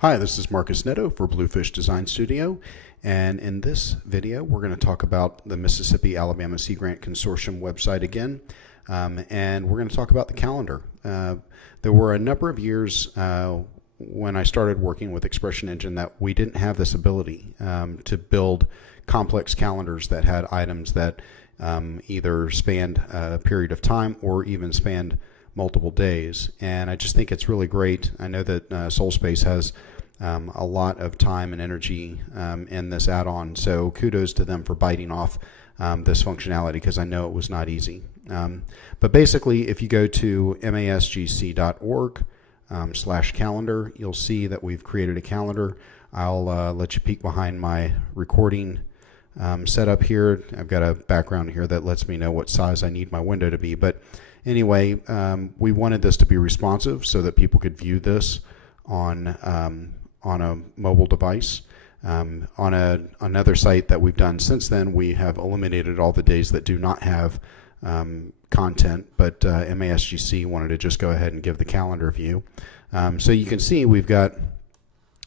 Hi, this is Marcus Netto for Bluefish Design Studio, and in this video we're going to talk about the Mississippi-Alabama Sea Grant Consortium website again, and we're going to talk about the calendar. There were a number of years when I started working with ExpressionEngine that we didn't have this ability to build complex calendars that had items that either spanned a period of time or even spanned multiple days, and I just think it's really great. I know that Solspace has a lot of time and energy in this add-on, so kudos to them for biting off this functionality, because I know it was not easy. But basically, if you go to masgc.org/calendar, you'll see that we've created a calendar. I'll let you peek behind my recording setup here. I've got a background here that lets me know what size I need my window to be, but anyway, we wanted this to be responsive so that people could view this on a mobile device. On another site that we've done since then, we have eliminated all the days that do not have content, but MASGC wanted to just go ahead and give the calendar view. So you can see we've got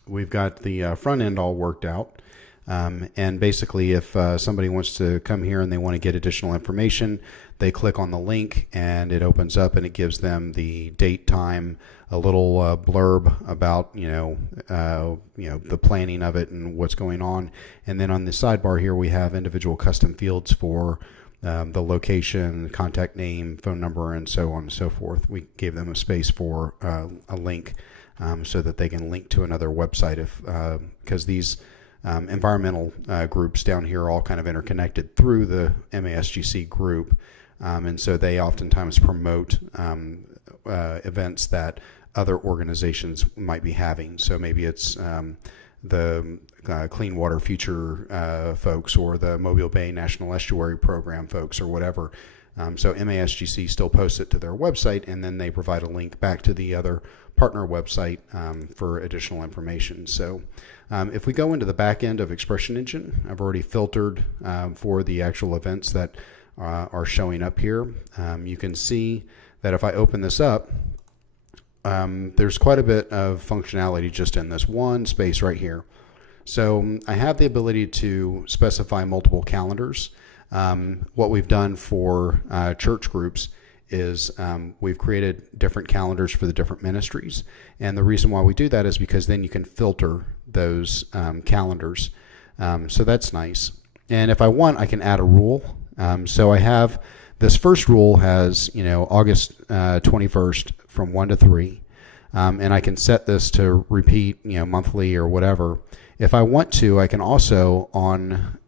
the front end all worked out. And basically, if somebody wants to come here and they want to get additional information, they click on the link and it opens up and it gives them the date, time, a little blurb about the planning of it and what's going on. And then on the sidebar here, we have individual custom fields for the location, contact name, phone number, and so on and so forth. We gave them a space for a link so that they can link to another website, because these environmental groups down here are all kind of interconnected through the MASGC group, and so they oftentimes promote events that other organizations might be having. So maybe it's the Clean Water Future folks, or the Mobile Bay National Estuary Program folks, or whatever. So MASGC still posts it to their website, and then they provide a link back to the other partner website for additional information. So if we go into the back end of ExpressionEngine, I've already filtered for the actual events that are showing up here. You can see that if I open this up, there's quite a bit of functionality just in this one space right here. So I have the ability to specify multiple calendars. What we've done for church groups is we've created different calendars for the different ministries, and the reason why we do that is because then you can filter those calendars. So that's nice. And if I want, I can add a rule. So I have this first rule has August 21st from 1 to 3, and I can set this to repeat monthly or whatever. If I want to, I can also on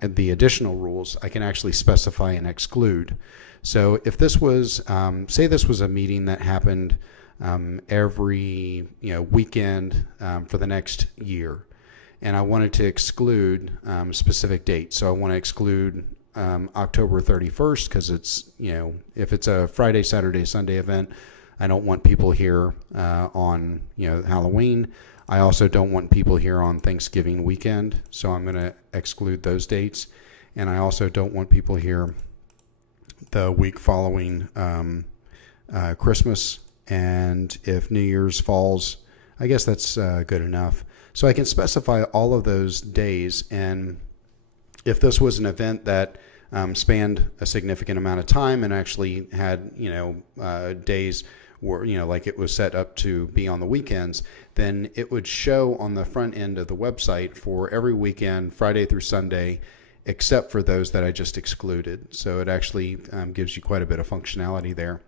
the additional rules, I can actually specify and exclude. So if this was, say this was a meeting that happened every weekend for the next year, and I wanted to exclude specific dates. So I want to exclude October 31st, because it's, if it's a Friday, Saturday, Sunday event, I don't want people here on Halloween. I also don't want people here on Thanksgiving weekend, so I'm going to exclude those dates. And I also don't want people here the week following Christmas, and if New Year's falls, I guess that's good enough. So I can specify all of those days, and if this was an event that spanned a significant amount of time and actually had days where like it was set up to be on the weekends, then it would show on the front end of the website for every weekend, Friday through Sunday, except for those that I just excluded. So it actually gives you quite a bit of functionality there.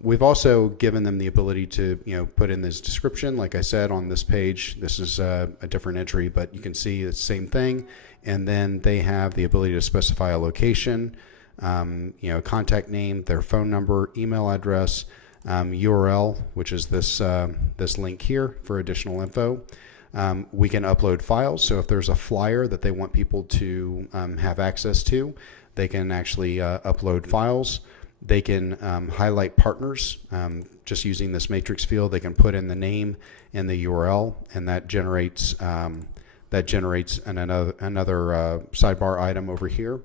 We've also given them the ability to put in this description. Like I said, on this page, this is a different entry, but you can see it's the same thing. And then they have the ability to specify a location, contact name, their phone number, email address, URL, which is this link here for additional info. We can upload files, so if there's a flyer that they want people to have access to, they can actually upload files. They can highlight partners just using this matrix field. They can put in the name and the URL, and that generates another sidebar item over here.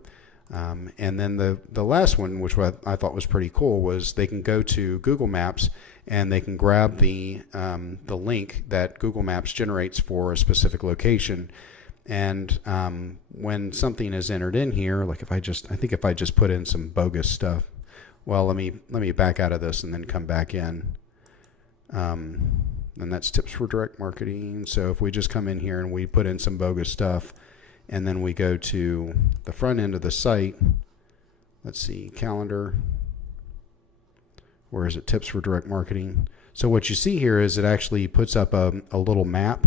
And then the last one, which I thought was pretty cool, was they can go to Google Maps and they can grab the link that Google Maps generates for a specific location. And when something is entered in here, like I think if I just put in some bogus stuff, well, let me back out of this and then come back in. And that's tips for direct marketing. So if we just come in here and we put in some bogus stuff, and then we go to the front end of the site, let's see, calendar, where is it, tips for direct marketing. So what you see here is it actually puts up a little map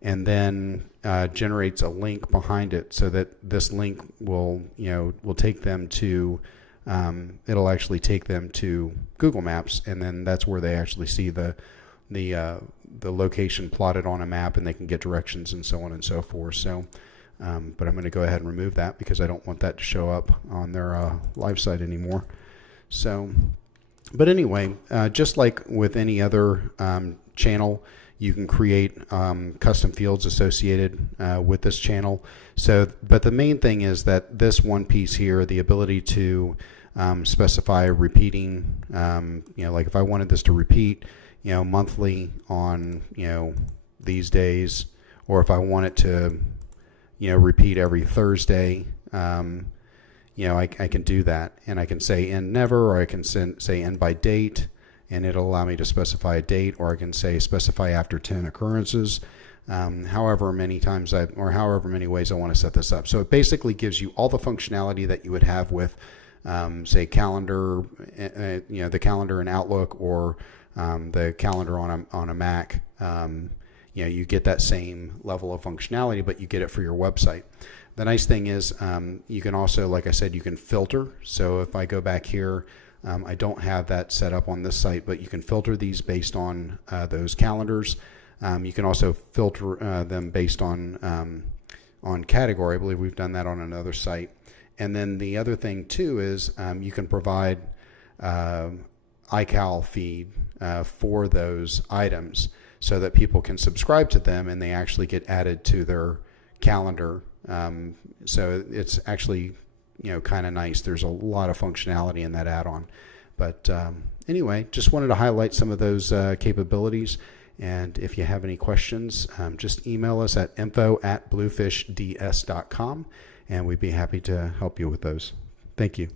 and then generates a link behind it, so that this link will take them to, it'll actually take them to Google Maps, and then that's where they actually see the location plotted on a map, and they can get directions and so on and so forth. So, but I'm going to go ahead and remove that because I don't want that to show up on their live site anymore. So, but anyway, just like with any other channel, you can create custom fields associated with this channel. So, but the main thing is that this one piece here, the ability to specify repeating, like if I wanted this to repeat, monthly on, these days, or if I want it to, repeat every Thursday, I can do that, and I can say end never, or I can say end by date, and it'll allow me to specify a date, or I can say specify after 10 occurrences, however many ways I want to set this up. So it basically gives you all the functionality that you would have with, say, calendar, the calendar in Outlook, or the calendar on a Mac. You get that same level of functionality, but you get it for your website. The nice thing is you can also, like I said, you can filter. So if I go back here, I don't have that set up on this site, but you can filter these based on those calendars. You can also filter them based on category. I believe we've done that on another site. And then the other thing too is you can provide iCal feed for those items, so that people can subscribe to them and they actually get added to their calendar. So it's actually, kind of nice. There's a lot of functionality in that add-on. But anyway, just wanted to highlight some of those capabilities. And if you have any questions, just email us at info@bluefishds.com, and we'd be happy to help you with those. Thank you.